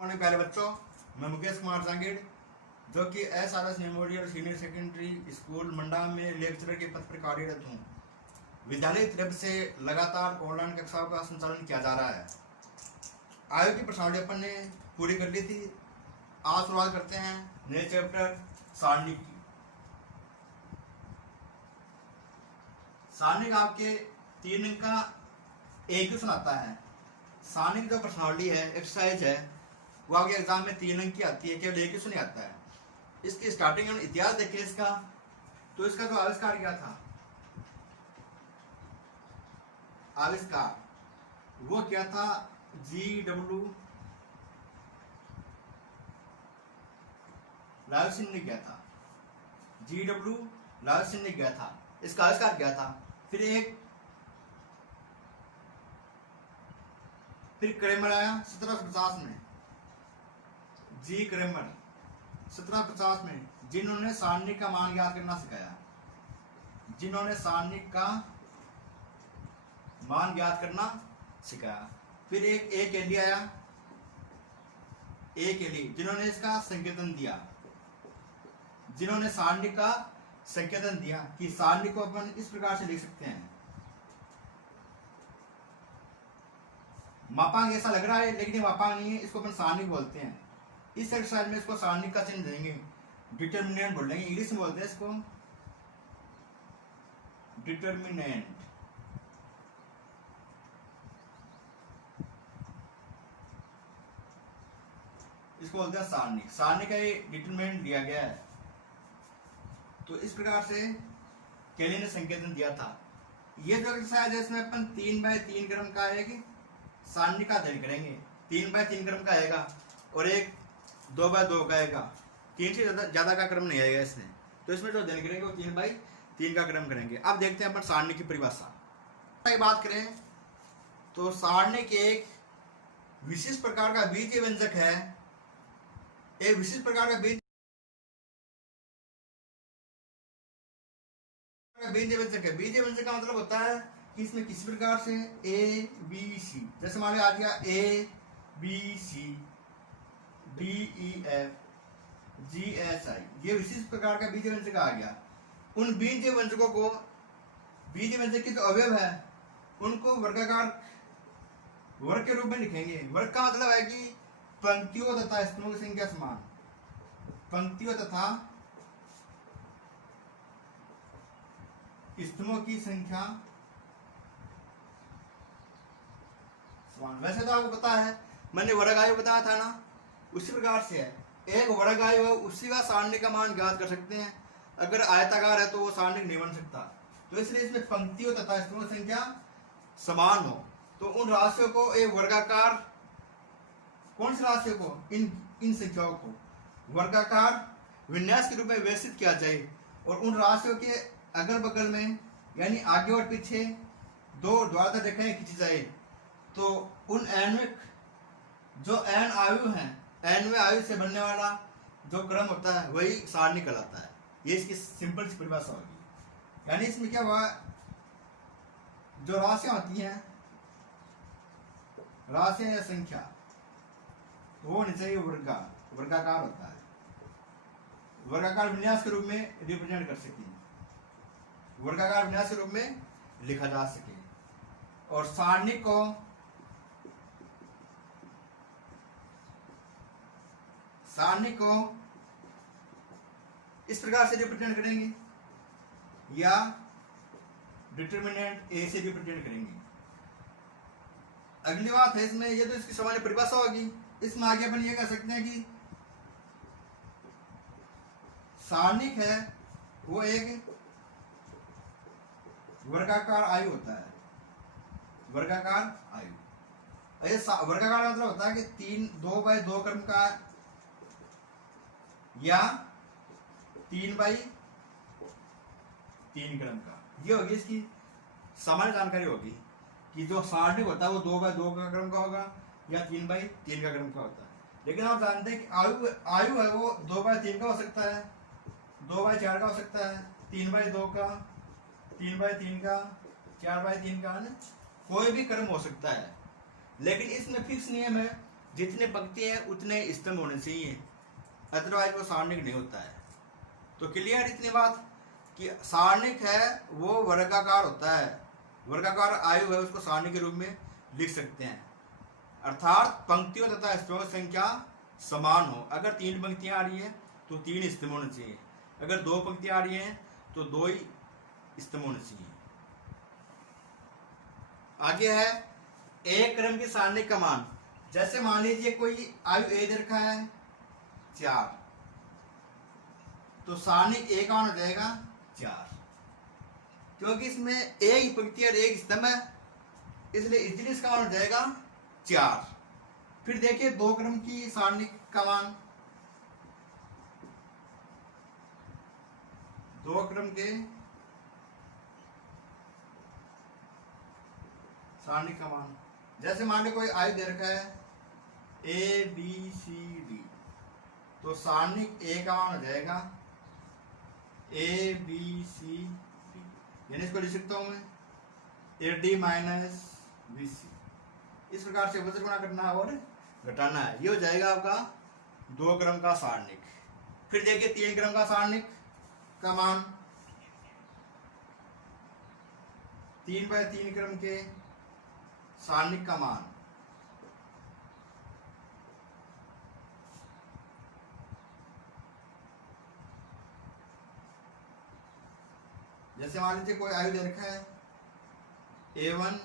प्यारे बच्चों, मैं मुकेश कुमार जांगीड़ जो कि SRS memorial senior secondary school Manda में लेक्चरर के पद पर कार्यरत हूँ। विद्यालय की तरफ से लगातार ऑनलाइन कक्षाओं का संचालन किया जा रहा है। आयोग की प्रश्नावली अपन ने पूरी कर ली थी। आज शुरुआत करते हैं नए चैप्टर सारणी की। सारणी आपके 3 अंक का एक क्वेश्चन आता है। सारणी की जो प्रश्नावली है, एक्सरसाइज है, वो आपके एग्जाम में 3 अंक की आती है, केवल एक क्वेश्चन आता है। इसकी स्टार्टिंग में इतिहास देखें इसका, तो इसका जो आविष्कार किया था, आविष्कार वो क्या था, G.W. लालसिंह ने किया था। G.W. लालसिंह ने किया था, इसका आविष्कार किया था। फिर क्रेमर आया 1750 में, जी क्रेमर 1750 में, जिन्होंने सारणी का मान ज्ञात करना सिखाया। जिन्होंने सारणी का मान ज्ञात करना सिखाया। फिर एक ए केली आया, ए केली, जिन्होंने इसका संकेतन दिया। जिन्होंने सारणी का संकेतन दिया कि सारणी को अपन इस प्रकार से लिख सकते हैं। मापांक ऐसा लग रहा है, लेकिन ये मापांक नहीं है, इसको अपन सारणी बोलते हैं। इस एक्सरसाइज में इसको सारणी का चिन्ह देंगे, डिटर्मिनेंट बोल देंगे, इंग्लिश में बोलते हैं इसको डिटर्मिनेंट। इसको बोलते हैं सारणी। सारणी का ये डिटर्मिनेंट दिया गया है। तो इस प्रकार से केली ने संकेतन दिया था। ये जो एक्सरसाइज है, इसमें अपन 3x3 क्रम का आएगी सारणी का अध्ययन करेंगे। 3x3 क्रम का आएगा और एक 2x2 का आएगा। 3 से ज्यादा का क्रम नहीं आएगा इसमें। तो इसमें जो अध्ययन करेंगे वो 3x3 का क्रम करेंगे। अब देखते हैं अपन सारणी की परिभाषा की बात करें तो सारणी के एक विशेष प्रकार का बीजीय व्यंजक है। एक विशेष प्रकार का बीजीय व्यंजक है। बीजीय व्यंजक का मतलब होता है कि इसमें किसी प्रकार से A B C, जैसे मान लो आ गया A B C D E F G H I, ये विशेष प्रकार का बीजीय व्यंजक आ गया। उन बीजीय व्यंजकों को, बीजीय व्यंजक के जो अवयव है उनको वर्गाकार वर्ग के रूप में लिखेंगे। वर्ग का मतलब है कि पंक्तियों तथा स्तंभों की संख्या समान। पंक्तियों तथा स्तंभों की संख्या समान। वैसे तो आपको पता है, मैंने वर्ग आयु बताया था ना, उसी प्रकार से है। एक वर्ग आयु है, उसी का सारणी का मान ज्ञात कर सकते हैं। अगर आयताकार है तो वो सारणी नहीं बन सकता। तो इसलिए इसमें पंक्तियों तथा स्तंभों की संख्या समान हो, तो उन राशियों को एक वर्गाकार, कौन सी राशियों को, इन संख्याओं को वर्गाकार विन्यास के रूप में व्यवस्थित किया जाए। और उन राशियों के अगल बगल में, यानी आगे और पीछे 2 द्वारा रेखाएं खींची जाए। तो उन एनविक जो एन आयु है, एनवे आयु से बनने वाला जो क्रम होता है वही सारणी कहलाता है। ये इसकी सिंपल सी परिभाषा होगी। यानी इसमें क्या हुआ, जो राशियां होती हैं, राशियां या संख्या, वो होनी चाहिए वर्गाकार होता है। वर्गाकार विन्यास के रूप में रिप्रेजेंट कर सके, वर्गाकार विन्यास के रूप में लिखा जा सके। और सारणी को इस प्रकार से रिप्रेजेंट करेंगे या डिटर्मिनेंट ए से रिप्रेजेंट करेंगे। अगली बात है इसमें, ये तो इसकी सामान्य परिभाषा होगी। इसमें आगे अपन ये कह सकते हैं कि सारणिक है वो एक वर्गाकार आयु होता है। वर्गाकार आयु, वर्गाकार मतलब होता है कि 2x2 क्रम का या 3x3 क्रम का। ये होगी इसकी सामान्य जानकारी होगी कि जो सारणी होता है वो 2x2 का क्रम का होगा या 3x3 का क्रम का होता है। लेकिन आप जानते हैं कि आयु है वो 2x3 का हो सकता है, 2x4 का हो सकता है, 3x2 का, 3x3 का, 4x3 का, कोई भी क्रम हो सकता है। लेकिन इसमें फिक्स नियम है जितने पंक्ति हैं उतने स्तंभ होने चाहिए, अदरवाइज वो सारणिक नहीं होता है। तो क्लियर इतनी बात कि सारणिक है वो वर्गाकार होता है, वर्गाकार आयु है उसको सारणी के रूप में लिख सकते हैं, अर्थात पंक्तियों तथा स्तंभों की संख्या समान हो। अगर 3 पंक्तियां आ रही है तो 3 स्तंभ होने चाहिए, अगर 2 पंक्तियां आ रही हैं तो 2 ही स्तंभ होने चाहिए। आगे है एक क्रम की सारणी का मान। जैसे मान लीजिए कोई आयु ए दे रखा है 4, तो सारणी ए का मान हो जाएगा 4, क्योंकि इसमें एक ही पंक्ति और एक स्तंभ है, इसलिए इजीली इसका मान हो जाएगा 4। फिर देखिए 2 क्रम की सारणी का मान, 2 क्रम के सारणी का मान। जैसे मान लो कोई आयु दे रखा है ए बी सी डी, तो सारणी ए का मान हो जाएगा ए बी सी डी, यानी इसको लिख सकता हूं मैं A D minus B C. इस प्रकार से वज्र गुणा करना है और घटाना है, ये हो जाएगा आपका 2 क्रम का सारणिक। फिर देखिए 3 क्रम का सारणिक का मान, 3/3 क्रम के सारणिक का मान, जैसे मान लीजिए कोई आयु दे रखा है A1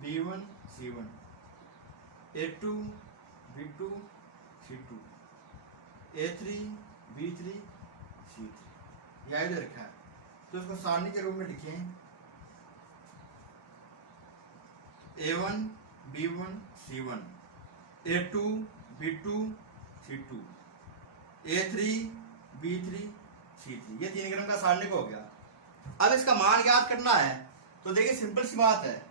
B1 C1, A2 B2 C2, A3 B3 C3, ये आयु दे रखा है, तो उसको सारणी के रूप में लिखें A1 B1 C1, A2 B2 C2, A3 B3 C3, ये 3 क्रम का सारणिक हो गया। अब इसका मान ज्ञात करना है, तो देखिए सिंपल सी बात है,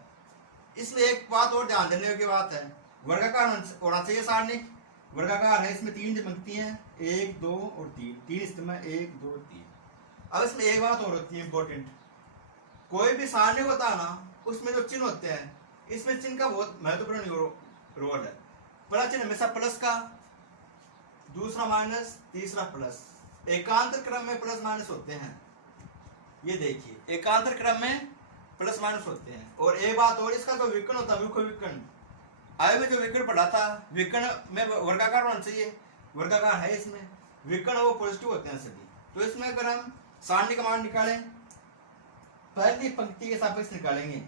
इसमें एक बात और ध्यान देने की बात है, वर्गाकार होना चाहिए सारणिक, वर्गाकार है, इसमें 3 पंक्ति हैं 1 2 और 3 स्तंभ है 1 2 3। अब इसमें एक बात और होती है इंपॉर्टेंट, कोई भी सारणी होता है ना, उसमें जो चिन्ह होते हैं, इसमें चिन्ह का बहुत महत्वपूर्ण रोल है। पहला चिन्ह हमेशा प्लस का, दूसरा माइनस, तीसरा प्लस। एकांतर क्रम में प्लस माइनस होते हैं, ये देखिए एकांतर क्रम में प्लस माइनस होते हैं। और एक बात और, इसका जो विकर्ण होता है विखो विकर्ण, आयु में जो विकर्ण पढ़ा था, विकर्ण में वर्गाकार होना चाहिए, वर्गाकार है इसमें, विकर्ण वो पॉजिटिव होते हैं सभी। तो इसमें अगर हम सारणी का मान निकालें, पहली पंक्ति के सापेक्ष निकालेंगे,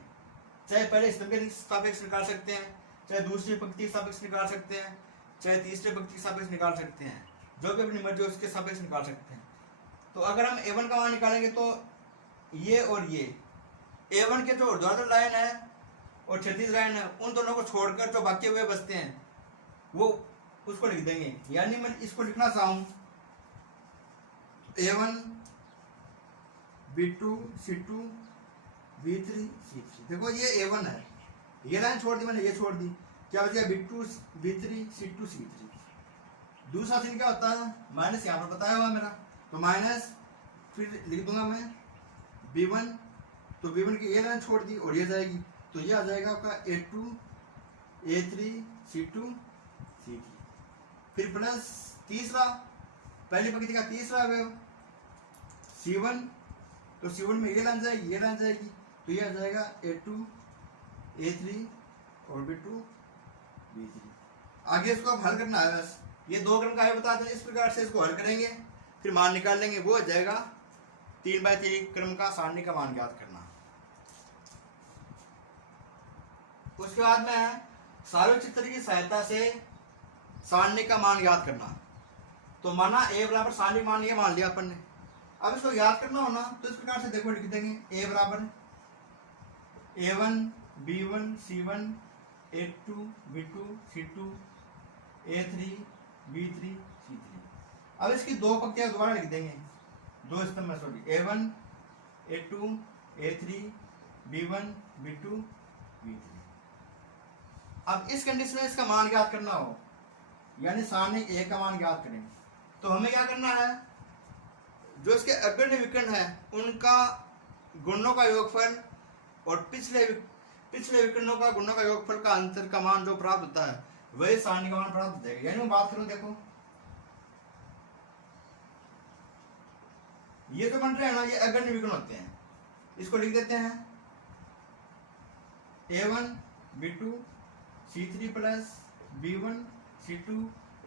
चाहे पहले स्तंभ के सापेक्ष निकाल सकते हैं, चाहे दूसरी पंक्ति के सापेक्ष निकाल सकते हैं, चाहे तीसरी पंक्ति के सापेक्ष निकाल सकते हैं, जो भी अपनी मर्जी उसके सापेक्ष निकाल सकते हैं। तो अगर हम A1 का मान निकालेंगे तो ये और ये A1 के जो ऊर्ध्वाधर लाइन है और क्षैतिज लाइन है, उन दोनों को छोड़कर जो बाकी हुए बचते हैं वो उसको लिख देंगे। यानी मैं इसको लिखना चाहूँ A1 B2 C2 B3 C3, देखो ये A1 है, ये लाइन छोड़ दी मैंने, ये छोड़ दी, क्या बच गया B2 B3 C2 C3। दूसरा चिन्ह क्या होता है, माइनस, यहाँ पर बताया हुआ मेरा, तो माइनस, फिर लिख दूंगा मैं B1, तो B1 की ये लाइन छोड़ दी और ये जाएगी, तो ये आ जाएगा आपका A2 A3 C2 C3। फिर प्लस तीसरा, पहली पंक्ति का तीसरा अवयव C1, तो C1 में ये लाइन जाएगी, ये लाइन जाएगी, तो ये आ जाएगा A2 A3 और B2 B3। आगे इसको अब हल करना है, बस ये 2 क्रम का है बता दें, इस प्रकार से इसको हल करेंगे, फिर मान निकाल लेंगे, वो हो जाएगा 3/3 क्रम का सारणी का मान ज्ञात करना। उसके बाद में है सारणी चित्र की सहायता से सारणी का मान ज्ञात करना। तो माना A बराबर सारणी मान ये मान लिया अपन ने, अब इसको याद करना हो ना, तो इस प्रकार से देखो लिख देंगे A बराबर A1 B1 C1 A2 B2 C2 A3 B3 C3। अब इसकी 2 पंक्तियां दोबारा लिख देंगे, 2 स्तंभ में, sorry, A1 A2 A3 B1 B2 B3। अब इस कंडीशन में इसका मान ज्ञात करना हो, यानी सारणी A का मान ज्ञात करें, तो हमें क्या करना है, जो इसके अग्रणी विकर्ण है उनका गुणों का योगफल और पिछले विकर्णों का गुणों का योगफल का अंतर का मान जो प्राप्त होता है वही सारणी का मान प्राप्त हो जाएगा। यानी मैं बात करूं, देखो ये तो बन रहे हैं ना, ये अगण्य विकर्ण होते हैं। इसको लिख देते हैं A1 B2 C3 plus B1 C2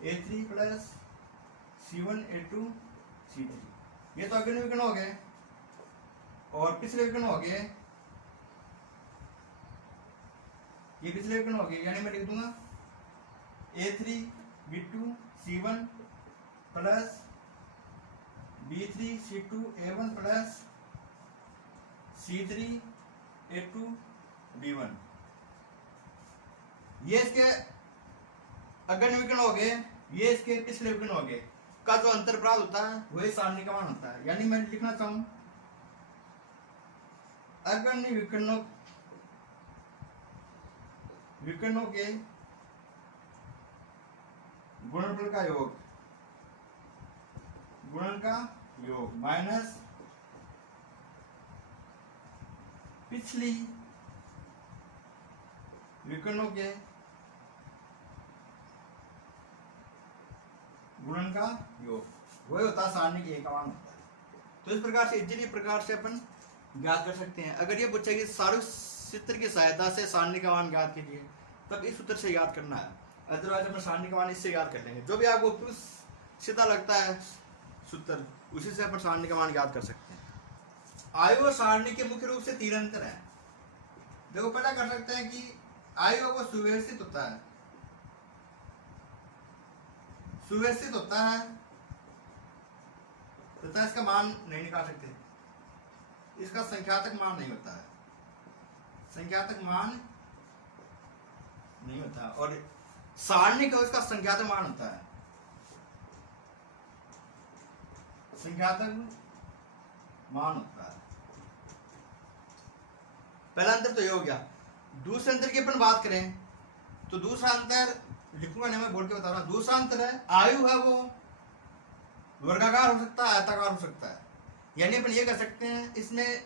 A3 plus C1 A2 C3। ये तो अगण्य विकर्ण हो गए। और पिछले विकर्ण हो गए, ये पिछले विकर्ण हो गए। यानी मैं लिख दूंगा A3 B2 C1 plus B3 C2 A1 plus C3 A2 B1। ये इसके अगण्य विकर्ण हो गए, ये इसके पिछले विकर्ण हो गए। का जो अंतर प्राप्त होता है वही सारणी का मान होता है। यानी मैं लिखना चाहूं अगण्य विकर्णों के गुणनफल का योग, गुणन का योग माइनस पिछली विकर्णों के गुणन का योग, वही होता है सारणी के एक का मान होता है। तो इस प्रकार से इजीली प्रकार से अपन ज्ञात कर सकते हैं। अगर ये पूछे कि सारू सूत्र की सहायता से सारणी का मान ज्ञात कीजिए, तब इस सूत्र से याद करना है। अदरवाइज अपन सारणी का मान इससे याद कर लेंगे। जो भी आपको सीधा लगता है सूत्र, उसी से अपन सारणी का मान ज्ञात कर सकते हैं। आयु और सारणी के मुख्य रूप से 3 अंतर है। देखो पता कर सकते हैं कि आयु को सुव्यवस्थित होता है, सुव्यवस्थित होता है तथा इसका मान नहीं निकाल सकते। इसका संख्यात्मक मान नहीं होता है, संख्यात्मक मान नहीं होता। और सारणी का इसका संख्यात्मक मान होता है, संख्यात्मक मान होता है। पहला अंतर तो ये हो गया। दूसरे अंतर की अपन बात करें तो दूसरा अंतर लिखूंगा नहीं, मैं बोल के बता रहा हूं। दूसरा अंतर है आयु है वो वर्गाकार हो सकता है, आयताकार हो सकता है। यानी अपन ये कह सकते हैं इसमें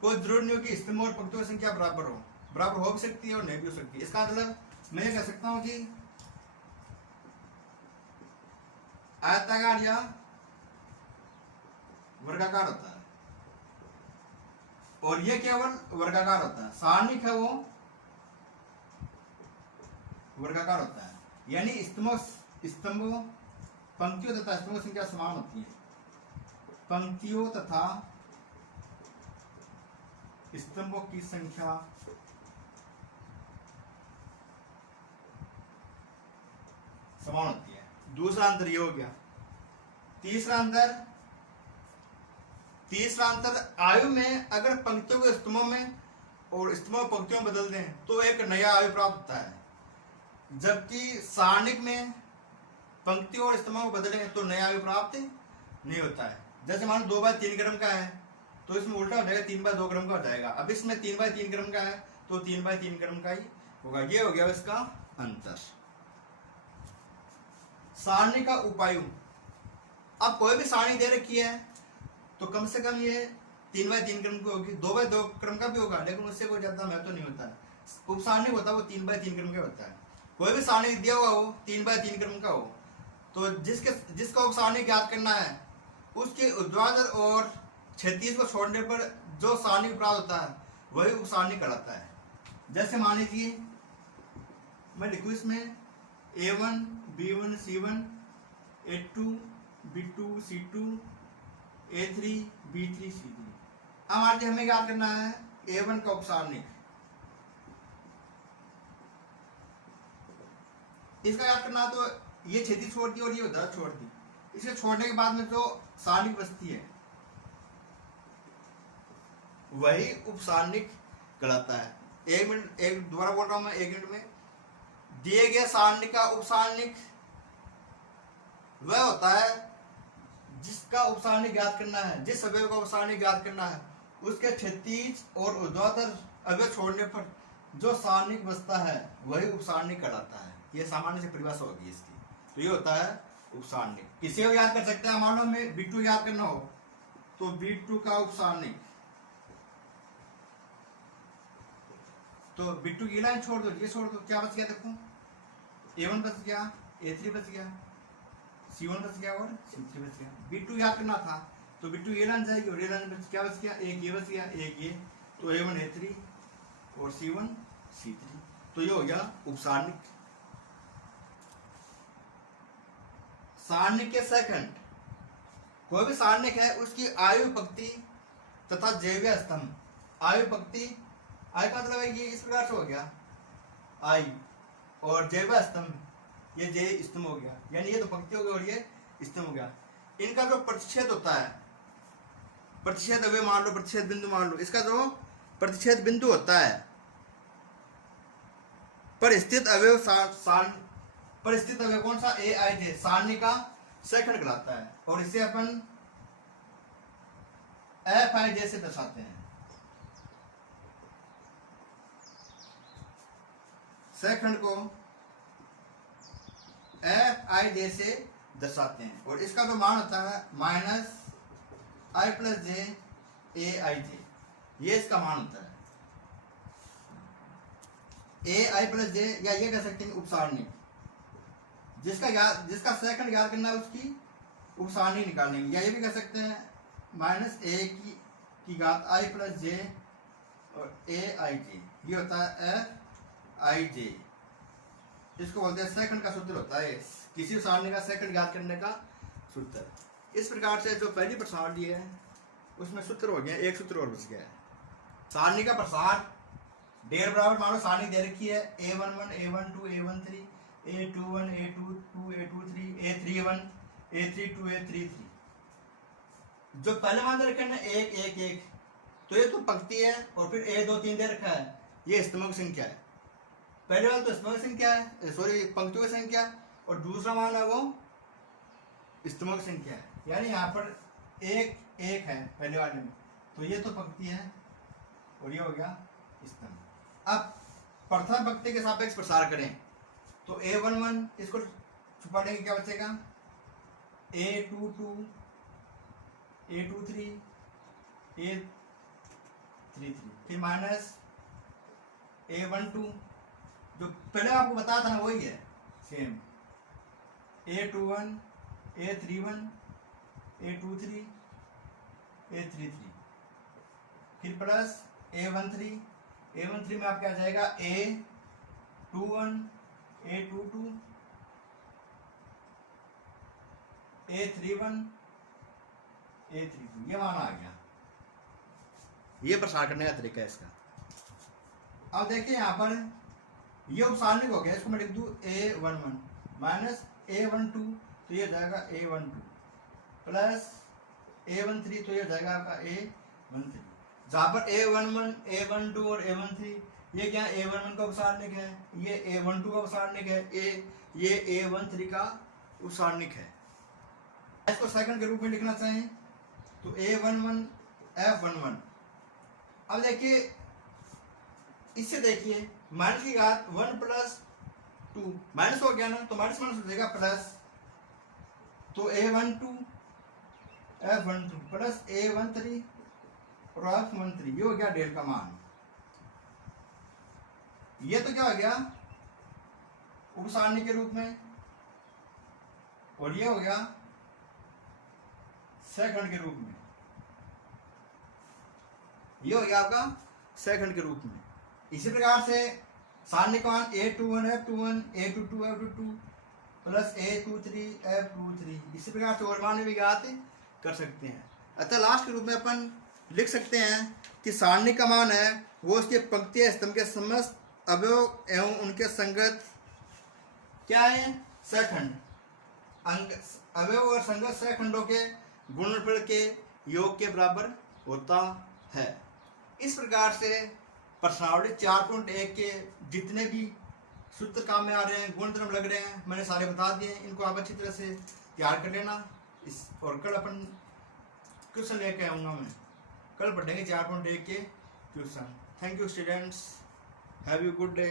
कोई जरूर नहीं हो कि स्तंभ और पंक्तियों की संख्या बराबर हो, बराबर हो भी सकती है और नहीं भी हो सकती है। इसका मतलब मैं ये कह सकता हूं कि आयताकार या वर्गाकार होता है, और ये केवल वर्गाकार होता है। सारणिक है वो वर्गाकार होता है। यानी स्तंभों पंक्तियों तथा स्तंभों की संख्या समान होती है, पंक्तियों तथा स्तंभों की संख्या समान होती है। दूसरा अंतर ये हो गया। तीसरा अंतर आयु में अगर पंक्तियों को स्तंभों में और स्तंभों को पंक्तियों में बदल दें तो एक नया आयु प्राप्त होता है, जबकि सारणिक में पंक्तियों और स्तंभों को बदलें तो नया आयु प्राप्त नहीं होता है। जैसे मान लो 2/3 क्रम का है तो इसमें उल्टा हो जाएगा, 3/2 क्रम का हो जाएगा। अब इसमें 3/3 क्रम का है तो 3/3 क्रम का ही होगा। ये हो गया इसका अंतर। सारणी का उपायु, अब कोई भी सारणी दे रखी है तो कम से कम ये 3/3 क्रम की होगी, 2/2 क्रम का भी होगा, लेकिन उससे कोई ज्यादा महत्व नहीं होता है। उपसारणी होता है वो 3/3 क्रम का होता है। कोई भी सारणी दिया हुआ हो 3/3 क्रम का हो, तो जिसका उपसारणी ज्ञात करना है उसके ऊर्ध्वाधर और क्षैतिज को छोड़ने पर जो सारणी प्राप्त होता है वही उपसारणी कहलाता है। जैसे मान लीजिए मैं लिखूं इसमें A1 B1 C1 A2 B2 C2 A3 B3 C3। अब आज हमें याद करना है A1 का उपसारणी। इसका याद करना तो ये क्षैतिज छोड़ दी और ये ऊर्ध्वाधर छोड़ दी। इसे छोड़ने के बाद में जो सारणिक बचती है वही उपसारणिक कहलाता है। एक मिनट, एक दोबारा बोल रहा हूं मैं, 1 मिनट में। दिए गए सारणी का उपसारणिक वह होता है जिसका उपसारणी ज्ञात करना है, जिस अवयव का उपसारणी ज्ञात करना है उसके क्षैतिज और ऊर्ध्वाधर अवयव छोड़ने पर जो सारणिक बचता है वही उपसारणी कहलाता है। यह सामान्य से परिभाषा होगी इसकी। तो ये होता है उपसारणी। इसे याद कर सकते हैं। मान लो हमें B2 याद करना हो तो B2 का उपसारणी, तो B2 की लाइन छोड़ दो, ये छोड़ दो, क्या बच गया देखो A1 बच गया, A3 बच गया, C1 बच गया और C3 बच गया। B2 याद करना था तो B2 ये लाइन जाएगी और ये लाइन बच क्या बच गया, एक ये बच गया, एक ये, तो A1 A3 और C1 C3। तो ये हो गया उपसारणिक। सारणिक के सेकंड, कोई भी सारणिक है उसकी आयु पंक्ति तथा जैवीय स्तंभ, आयु पंक्ति, आयु का मतलब है ये इस प्रकार से हो गया आई, और जैवीय स्तंभ ये जे स्तंभ हो गया, यानी ये तो पंक्ति हो गई और ये स्तंभ हो गया। इनका जो प्रतिच्छेद होता है, प्रतिच्छेद अवयव मान लो, प्रतिच्छेद बिंदु मान लो, इसका जो प्रतिच्छेद बिंदु होता है पर स्थित अवयव पर स्थित अवयव कौन सा, ए आई जे, सारणी का सेकंड कहलाता है, और इसे अपन एफ आई जे से दर्शाते हैं। सेकंड को एफ आई जे से दर्शाते हैं, और इसका जो मान होता है माइनस आई प्लस जे ए आई जे, ये इसका मान होता है। ए आई प्लस जे, या ये कह सकते हैं उपसारणी, जिसका सेकंड याद करना है उसकी उपसारणी निकालेंगे, या ये भी कह सकते हैं माइनस ए की घात आई प्लस जे और ए आई जे, ये होता है एफ आई जे। इसको बोलते हैं सेकंड का सूत्र होता है, किसी सारणी का सेकंड याद करने का सूत्र। इस प्रकार से जो पहली प्रसारणी है उसमें सूत्र हो गया, एक सूत्र और बच गया है। सारणी का प्रसार डेढ़ बराबर, मान लो सारणी दे रखी है A11 A12 A13 A21 A22 A23 A31 A32 A33, जो पहले मान दे रखे हैं एक एक एक, तो ये तो पंक्ति है, और फिर A 2 3 दे रखा है, ये स्तंभों की संख्या है। पहले वाला तो स्तंभों की संख्या है, सॉरी पंक्तियों की संख्या, और दूसरा मान है वो स्तंभों की संख्या है, यानी यहाँ पर एक एक है पहले वाले में, तो ये तो पंक्ति है और ये हो गया स्तंभ। अब प्रथम पंक्ति के सापेक्ष प्रसार करें तो A11 इसको छुपा देंगे, क्या बचेगा A22 A23 A33, फिर माइनस A12, जो पहले आपको बताया था ना वही है same, A21 A31 A23 A33, फिर प्लस A13 में आपके आ जाएगा A21 A22 A31 A32, ये मान आ गया। ये प्रसार करने का तरीका है इसका। अब देखिए यहाँ पर ये उपसारणिक हो गया, इसको मैं लिख दूं A11 माइनस A12, तो ये जाएगा A12 प्लस A13, तो ये जाएगा आपका A13। जहाँ पर A11 A12 और A13 ये क्या A11 का उपसारणिक है, ये A12 का उपसारणिक है, ये A13 का उपसारणिक है। इसको सेकंड के रूप में लिखना चाहें तो A11 F11। अब देखिए इससे देखिए माइनस की घात 1 प्लस 2, माइनस हो गया ना, तो माइनस माइनस हो जाएगा प्लस, तो A12 F12 प्लस A13 और F13, ये हो गया डेल का मान। ये तो क्या हो गया उपसारणी के रूप में, और ये हो गया सेकंड के रूप में, ये हो गया आपका सेकंड के रूप में। इसी प्रकार से सारणी का मान A21 F21 A22 F22 plus A23 F23, इसी प्रकार से और मान भी ज्ञात कर सकते हैं। अतः लास्ट के रूप में अपन लिख सकते हैं कि सारणी का मान है वो उसके पंक्ति स्तंभ के समस्त अवयव एवं उनके संगत क्या है सखंड, अवयव और संगत सखंडों के गुणनफल के योग के बराबर होता है। इस प्रकार से प्रश्नावली 4.1 के जितने भी सूत्र काम में आ रहे हैं, गुणधर्म लग रहे हैं, मैंने सारे बता दिए। इनको आप अच्छी तरह से तैयार कर लेना। इस और कल अपन क्वेश्चन लेके आऊँगा, मैं कल पढ़ेंगे 4.1 के question. Thank you students, have you good day.